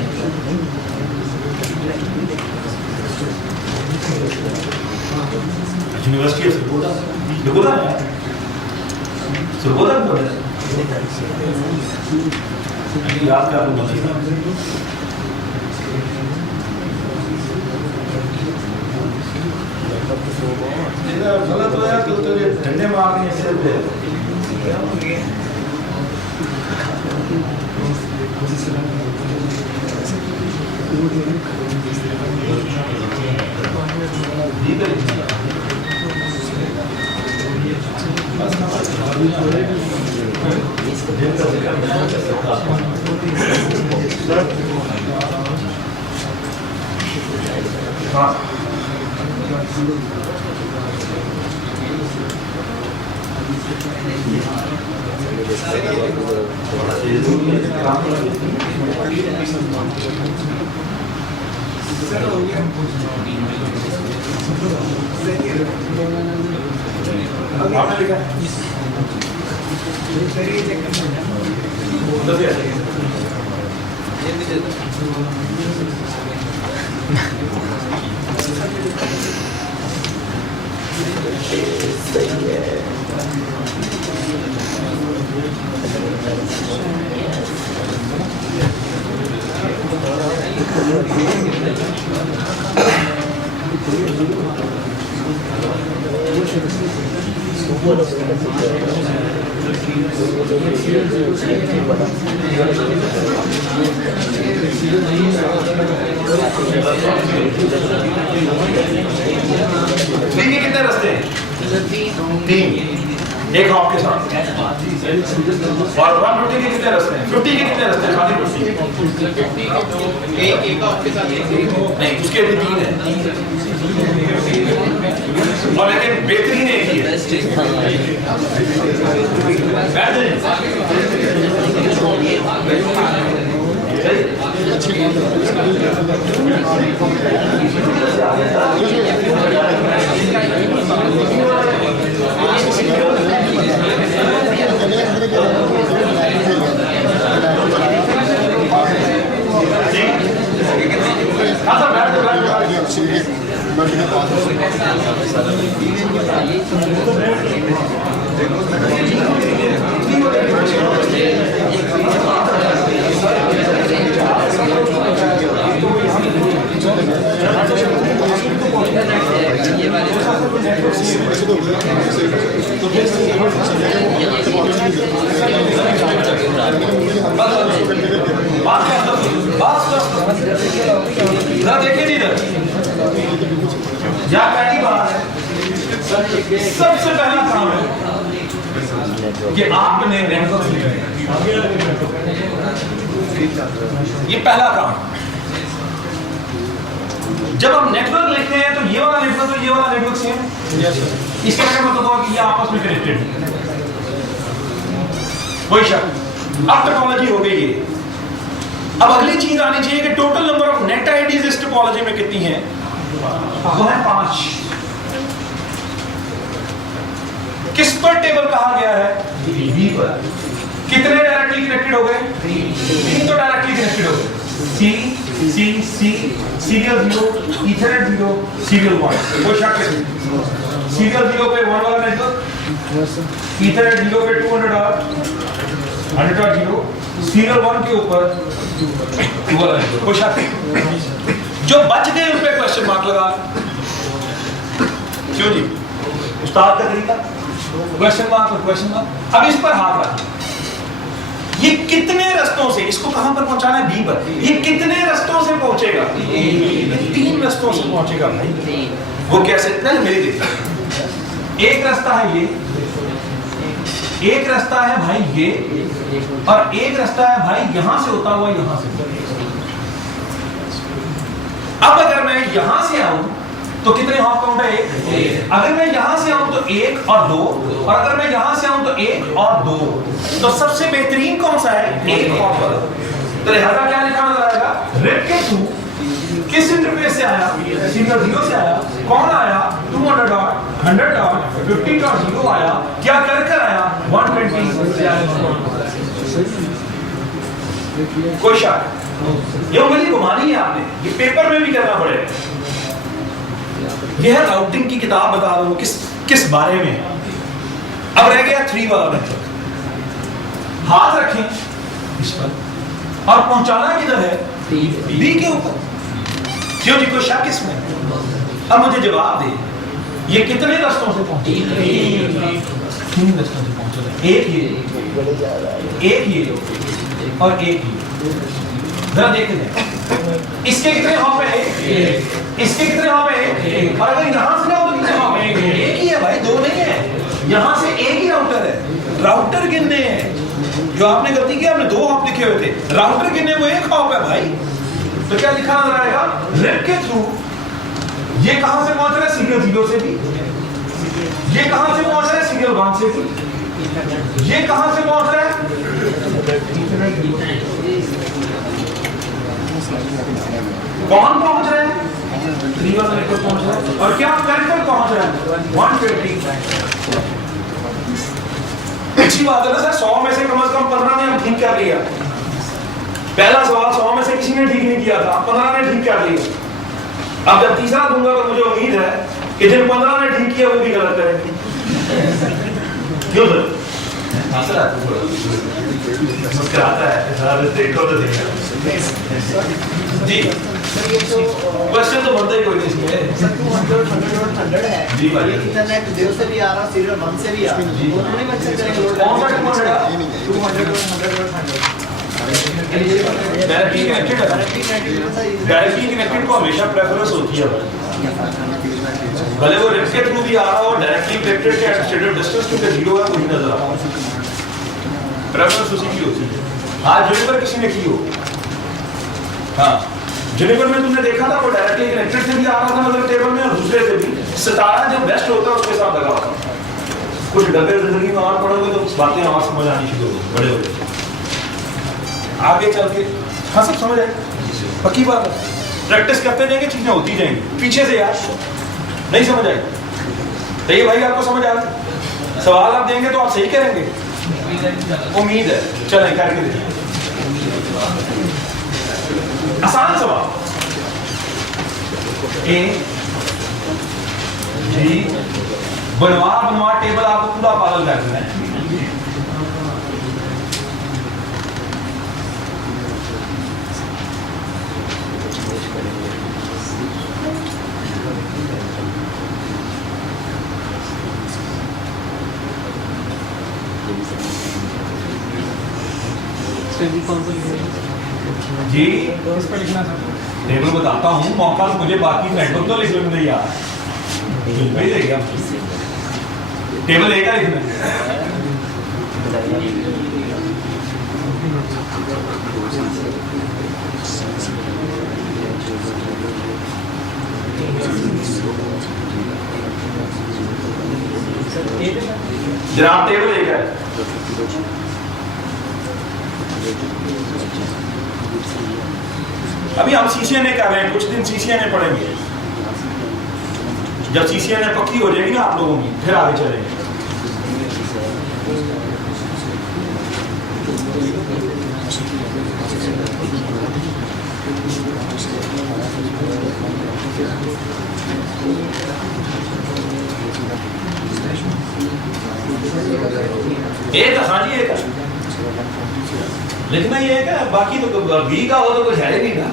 यूनिवर्सिटी सरगोदा याद कर लो। गलत हो यार, तो ये ठंडे मारने से आपने लिखा कितने रास्ते हैं? 3, एक हॉप के साथ। और 150 के कितने रास्ते हैं? 50 के कितने रास्ते हैं? खाली 50 एक हॉप के साथ नहीं, उसके भी 3 है। और लेकिन बेहतरीन एक ही है। देखिए इधर, यहाँ पहली बात है, सबसे पहला काम है कि आपने नेटवर्क लिखना है। ये पहला काम। जब हम नेटवर्क लिखते हैं तो ये वाला नेटवर्क और ये वाला नेटवर्क सेम, इसका क्या मतलब हुआ कि ये आपस में कनेक्टेड है, कोई शक। अब टोपोलॉजी हो गई है। अब अगली चीज आनी चाहिए कि total number of net IDs इस टोपोलॉजी में कितनी है? वो है 5। किस पर टेबल कहा गया है? बी पर। कितने डायरेक्टली कनेक्टेड हो गए? 3 तो डायरेक्टली कनेक्टेड हो गए। सी सी सी सीरियल 0, ईथरनेट 0, सीरियल 1। कोई शक नहीं। सीरियल 0 पे 1 वाला नेटवर्क, ईथरनेट 0 पे 200.100.0, सीरियल 1 के ऊपर 2 वाला नेटवर्क। कोई शक नहीं। जो बच गए उन पे क्वेश्चन मार्क लगा। क्यों जी? उस्ताद का तरीका, क्वेश्चन मार्क और क्वेश्चन मार्क। अब इस पर हाथ रखिए। ये कितने रस्तों से, इसको कहां पर पहुंचाना है? बी पर। ये कितने रस्तों से पहुंचेगा? 3 रस्तों से पहुंचेगा भाई। वो कैसे? पहले मेरी देखिए। एक रास्ता है ये, एक रास्ता है भाई ये, और एक रास्ता है भाई यहां से होता हुआ यहां से। अब अगर मैं यहां से आऊं तो कितने हॉप काउंट है? 1। अगर मैं यहां से आऊं तो 1 और 2, और अगर मैं यहां से आऊं तो 1 और 2। तो सबसे बेहतरीन कौन सा है? 1 हॉप वाला। तो लिहाजा क्या लिखा नजर आएगा? रेड के थ्रू किस इंटरफेस से आया? सीरियल 0 से आया। कौन आया? 200.100.50.0 आया। क्या कर आया? 120 से आया। कोई शक? ये उंगली घुमानी है आपने, ये पेपर में भी करना पड़ेगा। यह राउटिंग की किताब बता दो किस बारे में। अब रह गया 3 वाला नेटवर्क। हाथ रखें इस पर और पहुंचाना किधर है? बी के ऊपर। क्यों जी? कोई शक इसमें? अब मुझे जवाब दे, ये कितने रास्तों से पहुंचे? 3 रास्तों से पहुंचे। एक ये और एक ये। जरा देखते हैं इसके कितने हॉप है? इसके कितने हॉप है? और अगर यहां से ना तो कितने हॉप है? एक ही है भाई, 2 नहीं है। यहां से एक ही राउटर है। राउटर गिनने हैं। जो आपने गलती की, आपने 2 हॉप लिखे हुए थे। राउटर गिनने वो 1 हॉप है भाई। तो क्या लिखा नजर आएगा? रेड के थ्रू ये कहां से पहुंच रहा है? सीरियल 0 से भी। ये कहां से पहुंच रहा है? सीरियल 1 से भी। ये कहां से पहुंच रहा है? कौन पहुंच रहा है? 3 वाला नेटवर्क पहुंच रहा है। और क्या कर पहुंच रहा है? 120। अच्छी बात है ना सर, 100 में से कम 15 ने हम ठीक कर लिया। पहला सवाल 100 में से किसी ने ठीक नहीं किया था, 15 ने ठीक कर लिया। अब जब तीसरा दूंगा तो मुझे उम्मीद है कि जिन 15 ने ठीक किया वो भी गलत करेंगे। क्यों सर? मुस्कुराता है देखो तो देखा जी। क्वेश्चन तो बनता ही कोई नहीं इसमें। 200 है जी भाई। इंटरनेट 0 से भी आ रहा, सीरियल 1 से भी आ रहा। दोनों नहीं बन सकते। कौन सा 200 है? 200 डायरेक्टली कनेक्टेड है। डायरेक्टली कनेक्टेड को हमेशा प्रेफरेंस होती है, भले वो रेड के थ्रू भी आ रहा हो। डायरेक्टली कनेक्टेड के स्टेटेड डिस्टेंस क्योंकि 0 है वही नजर आ रहा है। प्रेफरेंस उसी की होती है। आज जुनिपर किसी ने की हो? हाँ, जुनिपर में तुमने देखा था वो डायरेक्टली कनेक्टेड से भी आ रहा था मतलब टेबल में, और दूसरे से भी। सितारा जो बेस्ट होता है उसके साथ लगा होता है। कुछ डब्बे जिंदगी में और पढ़ोगे तो बातें आवाज समझ आनी शुरू होगी बड़े बड़े। आगे चल के हाँ सब समझ आए, पक्की बात है। प्रैक्टिस करते जाएंगे चीजें होती जाएंगी। पीछे से यार नहीं समझ आई तो ये भाई आपको समझ आ रहा है। सवाल आप देंगे तो आप सही करेंगे, उम्मीद है। चलें करके देखिए। आसान सवाल। A जी बनवा टेबल आपको पूरा पागल कर देना है। जी इस पर लिखना था। टेबल बताता हूँ, मौका मुझे बाकी फ्रेंडों तो लिख लेने यार, नहीं देगा टेबल एक लिखना। जनाब टेबल एक है। अभी हम सीसीएनए कर रहे हैं, कुछ दिन सीसीएनए पढ़ेंगे। जब सीसीएनए पक्की हो जाएगी ना आप लोगों की, फिर आगे चलेंगे। एक हाँ जी एक लिखना ही एक है, बाकी तो बी का हो तो कुछ है नहीं ना।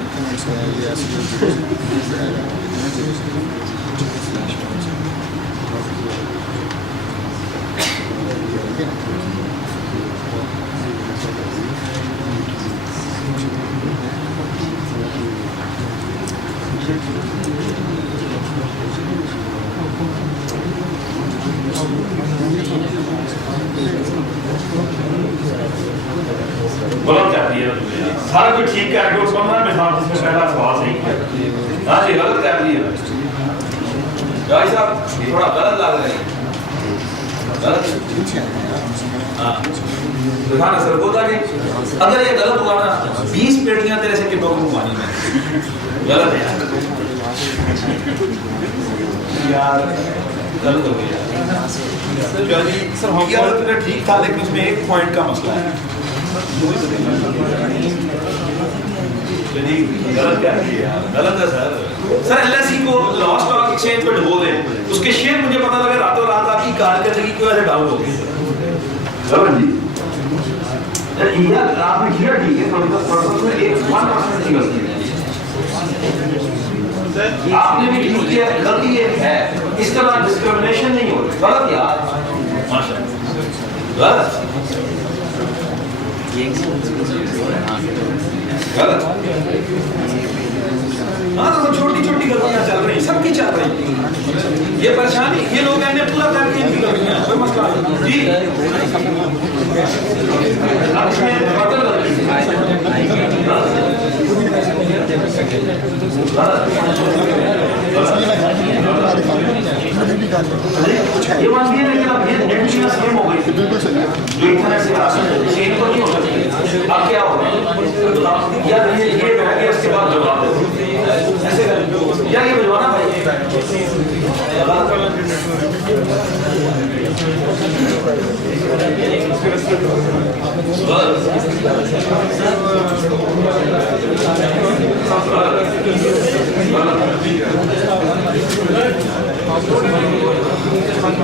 गलत कर दिया सारा कुछ ठीक कर के उसको ना मिसाल जिसमें पहला सवाल सही किया। हाँ जी गलत कर दिया भाई साहब, थोड़ा गलत लग रहा है। गलत हाँ दिखाना सर बोलता कि अगर ये गलत हुआ ना 20 पेटियां तेरे से किलो को घुमानी मैं। गलत है यार, गलत हो गया सर। हो गया तो ठीक था, लेकिन उसमें एक पॉइंट का मसला है। गलत क्या है यार, गलत है सर। सर एलआईसी को लॉस स्टॉक एक्सचेंज पे डुबो दें, उसके शेयर मुझे पता लगा रातों रात आपकी कारकर्दगी की वजह से डाउन हो गई। गलत जी यार आपने किया ठीक है, थोड़ा सा उसमें एक 1% की गलती है। आपने भी ठीक किया, गलती ये है, इस तरह डिस्क्रिमिनेशन नहीं हो रही। गलत यार माशाल्लाह, गलत गलत। हाँ तो छोटी छोटी गलतियां चल रही, सबकी चल रही। ये परेशानी ये लोग कहने पूरा करके इनकी गलतियां, कोई मसला नहीं जी। ये मानती है लेकिन अब ये एडमिशन सेम हो गई, जो इंटरनेट से सेम तो नहीं हो सकती। अब क्या होगा यार, ये रह गया, इसके बाद जवाब दो ऐसे या ये भिजवाना भाई।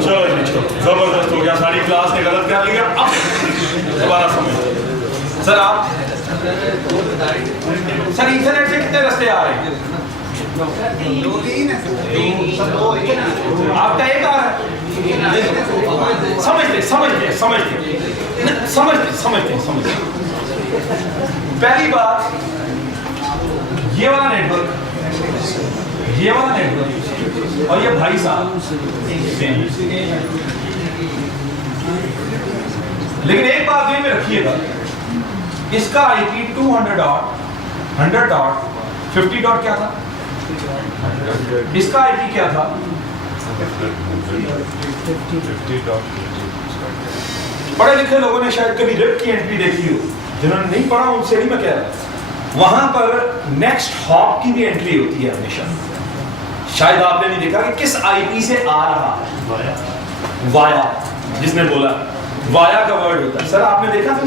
चलो जबरदस्त हो गया, सारी क्लास ने गलत कर लिया। अब दोबारा समझ सर, आप सर इंटरनेट से कितने रास्ते आ रहे हैं? आपका एक आ रहा है। समझते पहली बात, ये वाला नेटवर्क और ये भाई साहब, लेकिन एक बात ध्यान में रखिएगा, इसका आईपी 200.100.50. क्या था? इसका आईपी क्या था? 50. पढ़े लिखे लोगों ने शायद कभी रिप की एंट्री देखी हो, जिन्होंने नहीं पढ़ा उनसे नहीं मैं कह रहा। वहां पर नेक्स्ट हॉप की भी एंट्री होती है हमेशा। शायद आपने नहीं देखा कि किस आईपी से आ रहा है। वाया, जिसने बोला वाया का वर्ड होता है। सर आपने देखा था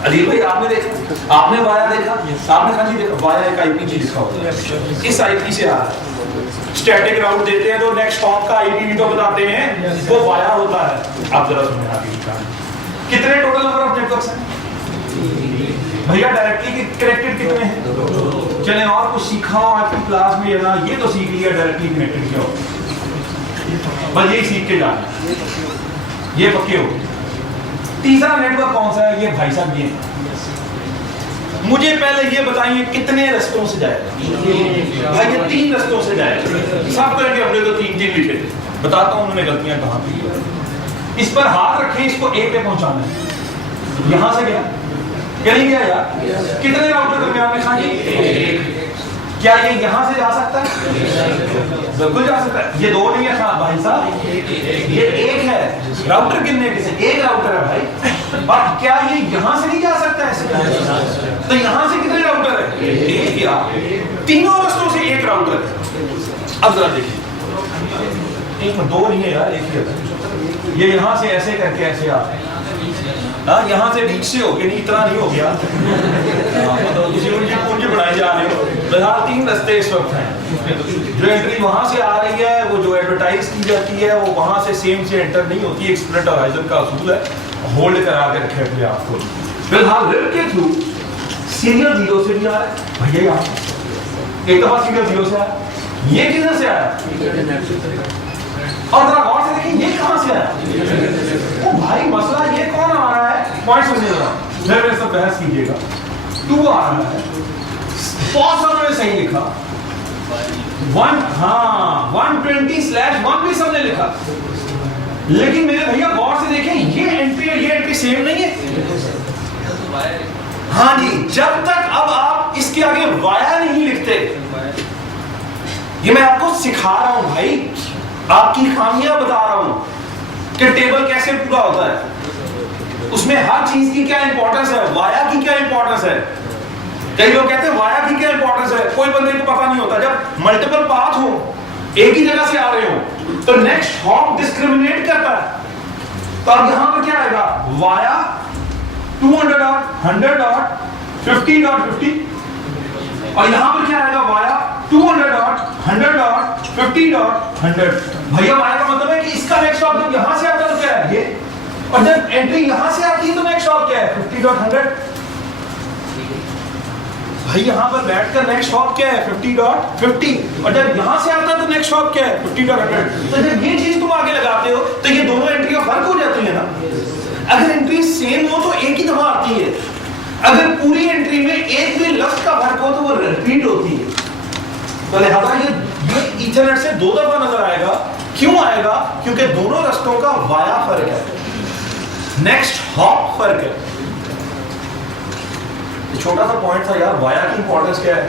अली भाई आपने देखा, आपने वाया देखा, आपने खाली देखा वाया एक आईपी लिखा होता है, इस आईपी से आ रहा है। स्टैटिक राउट देते हैं तो नेक्स्ट हॉप का आईपी भी तो बताते हैं, वो वाया होता है। आप जरा सुनिए आगे की कहानी। कितने टोटल नंबर ऑफ नेटवर्क्स हैं भैया? डायरेक्टली कनेक्टेड कितने हैं? चलें और कुछ सीखा हो आज की क्लास में, ना ये तो सीख लिया डायरेक्टली कनेक्टेड क्या हो, बस यही सीख के जाना, ये पक्के हो। तीसरा नेटवर्क कौन सा है? ये भाई साहब ये मुझे पहले ये बताइए कितने रस्तों से जाएगा भाई? ये 3 रस्तों से जाएगा। सब करेंगे, हमने तो 3 लिखे थे। बताता हूं उन्होंने गलतियां कहां की। इस पर हाथ रखें, इसको A पे पहुंचाना है। यहां से गया क्या नहीं गया यार? कितने राउटर दरमियान में खाली? क्या ये यहां से जा सकता है? बिल्कुल जा सकता है। ये 2 नहीं है भाई साहब, ये 1 है। राउटर कितने किसे? 1 राउटर है भाई। और क्या ये यहां से नहीं जा सकता है? तो यहां से कितने राउटर है? 1 या तीनों रस्तों से 1 राउटर है। अब जरा देखिए, 1 में 2 नहीं है यार, 1 ही है। ये यहां से ऐसे करके ऐसे आता है, हाँ यहाँ से बीच से हो गया, नहीं इतना नहीं हो गया, मतलब किसी उनकी पूंजी बढ़ाई जा रही हो। फिलहाल 3 रस्ते इस वक्त हैं। जो एंट्री वहां से आ रही है, वो जो एडवर्टाइज की जाती है, वो वहां से सेम से एंटर नहीं होती। एक स्प्लिट हॉराइजन का असूल है, होल्ड करा के रखे अपने आप को। फिलहाल रिप के थ्रू सीरियल 0 से भी आ रहा है भैया, यहाँ एक दफा सीरियल 0 से आया। ये किधर से आया? और जरा गौर से देखिए, ये कहां से आया? ओ भाई मसला ये कौन आ रहा है? पॉइंट समझिएगा, मेरे सब बहस कीजिएगा। 2 आ रहा है, ने सही लिखा 1, हाँ 120/1 भी सबने लिखा, लेकिन मेरे भैया गौर से देखें, ये एंट्री और ये एंट्री सेम नहीं है। हाँ जी, जब तक अब आप इसके आगे वाया नहीं लिखते, ये मैं आपको सिखा रहा हूं भाई, आपकी खामियां बता रहा हूं कि टेबल कैसे पूरा होता है, उसमें हर चीज की क्या इंपॉर्टेंस है, वाया की क्या इंपॉर्टेंस है। कई लोग कहते हैं वाया की क्या इंपॉर्टेंस है, कोई बंदे को पता नहीं होता। जब मल्टीपल पाथ हो, एक ही जगह से आ रहे हो, तो नेक्स्ट हॉप डिस्क्रिमिनेट करता है। तो अब यहां पर क्या आएगा? वाया 200.100.50.50, और यहां पर क्या आएगा? वाया 200.100.50.100। भैया वाया का मतलब है कि इसका नेक्स्ट स्टॉप जब यहां से आता है तो क्या है ये, और जब एंट्री यहां से आती है तो नेक्स्ट स्टॉप क्या है? 50.100। भाई यहां पर बैठकर नेक्स्ट स्टॉप क्या है? 50.50, और जब यहां से आता है तो नेक्स्ट स्टॉप क्या है? 50.100। तो जब ये चीज तुम आगे लगाते हो तो ये दोनों एंट्री का फर्क हो जाती है ना। अगर एंट्री सेम हो तो एक ही दफा आती है, अगर पूरी एंट्री में एक भी लफ्ज का फर्क हो तो वो रिपीट होती है। तो लिहाजा ये ईथरनेट से 2 दफा नजर आएगा। क्यों आएगा? क्योंकि दोनों रस्तों का वाया फर्क है, नेक्स्ट हॉप फर्क है। छोटा सा पॉइंट था यार, वाया की इंपॉर्टेंस क्या है,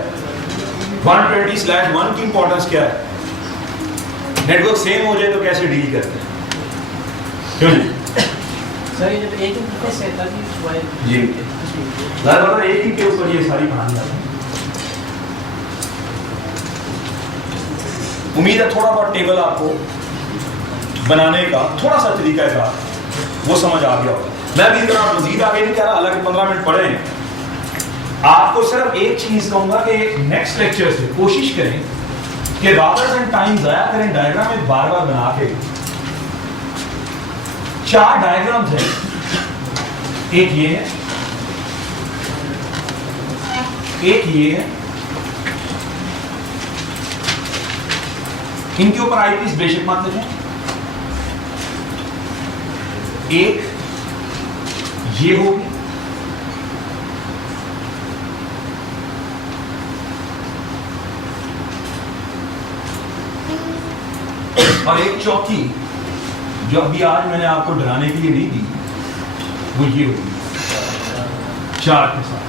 120/1 की इंपॉर्टेंस क्या है। नेटवर्क सेम हो जाए तो कैसे डील करते हैं? क्यों जी? सर ये जब एक इंटरफेस रहता है जी, लगभग एक ही के ऊपर ये सारी कहानी है। उम्मीद है थोड़ा बहुत टेबल आपको बनाने का थोड़ा सा तरीका है वो समझ आ गया होगा। मैं भी इतना मजीद आगे नहीं कह रहा, हालांकि 15 मिनट पढ़े हैं। आपको सिर्फ एक चीज कहूंगा कि नेक्स्ट लेक्चर से कोशिश करें कि रादर देन टाइम जाया करें डायग्राम में बार बार बना के। 4 डायग्राम्स हैं, एक ये है, एक ये है, इनके ऊपर आईपीस बेशक मत लिखें। एक ये होगी, और एक चौथी जो अभी आज मैंने आपको डराने के लिए नहीं दी, वो ये होगी 4 के साथ।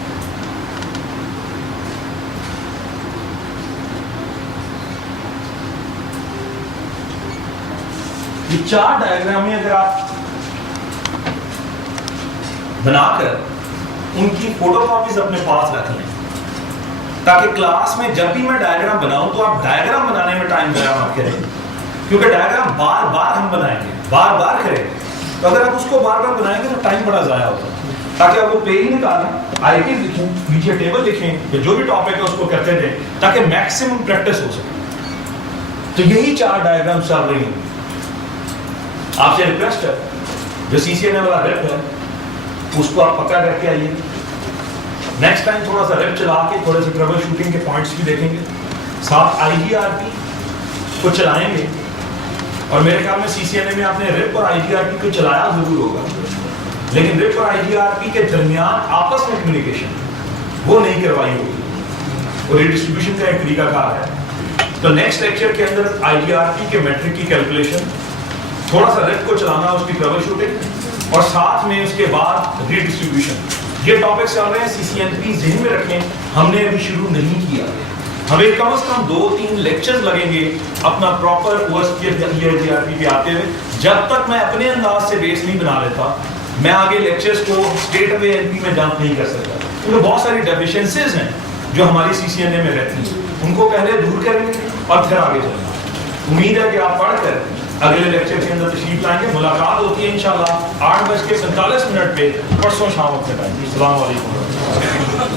ये 4 डायग्राम में अगर आप बनाकर उनकी फोटोकॉपीज अपने पास रख लें, ताकि क्लास में जब भी मैं डायग्राम बनाऊं तो आप डायग्राम बनाने में टाइम ज़ाया मत करें, क्योंकि डायग्राम बार बार हम बनाएंगे, बार बार करेंगे, तो अगर आप उसको बार बार बनाएंगे तो टाइम बड़ा ज़ाया होता है। ताकि आप वो पे ही निकालें, आईटी लिखें, नीचे टेबल लिखें, या जो भी टॉपिक है उसको करते थे, ताकि मैक्सिमम प्रैक्टिस हो सके। तो यही 4 डायग्राम चल रही हैं। आपसे रिक्वेस्ट है, जो सीसीएनए वाला रिप है उसको आप पक्का करके आइए। नेक्स्ट टाइम थोड़ा सा रिप चला के थोड़े से ट्रबल शूटिंग के पॉइंट्स भी देखेंगे, साथ आईजीआरपी को चलाएंगे। और मेरे ख्याल में सीसीएनए में आपने रिप और आईजीआरपी को चलाया जरूर होगा, लेकिन रिप और आईजीआरपी के दरमियान आपस में कम्युनिकेशन वो नहीं करवाई होगी, वो रिडिस्ट्रीब्यूशन का एक तरीकाकार है। तो नेक्स्ट लेक्चर के अंदर आईजीआरपी के मैट्रिक की कैलकुलेशन, थोड़ा सा रिप को चलाना, उसकी ट्रबल शूटिंग, और साथ में उसके बाद रिडिस्ट्रीब्यूशन। ये टॉपिक चल रहे हैं, सीसीएनपी ज़हन में रखें, हमने अभी शुरू नहीं किया। हमें कम से कम 2-3 लेक्चर्स लगेंगे अपना प्रॉपर वर्स्ट आईजीआरपी पे आते हुए। जब तक मैं अपने अंदाज से बेस नहीं बना लेता, मैं आगे लेक्चर्स को स्टेट वे एनपी में जंप नहीं कर सकता, क्योंकि बहुत सारी डेफिशिएंसीज हैं जो हमारी सीसीएनए में रहती हैं, उनको पहले दूर करेंगे और फिर आगे चलेंगे। उम्मीद है कि आप पढ़कर अगले लेक्चर के अंदर तशरीफ लाएंगे। मुलाकात होती है इंशाल्लाह 8:45 पे परसों शाम अपने टाइम। अस्सलाम वालेकुम।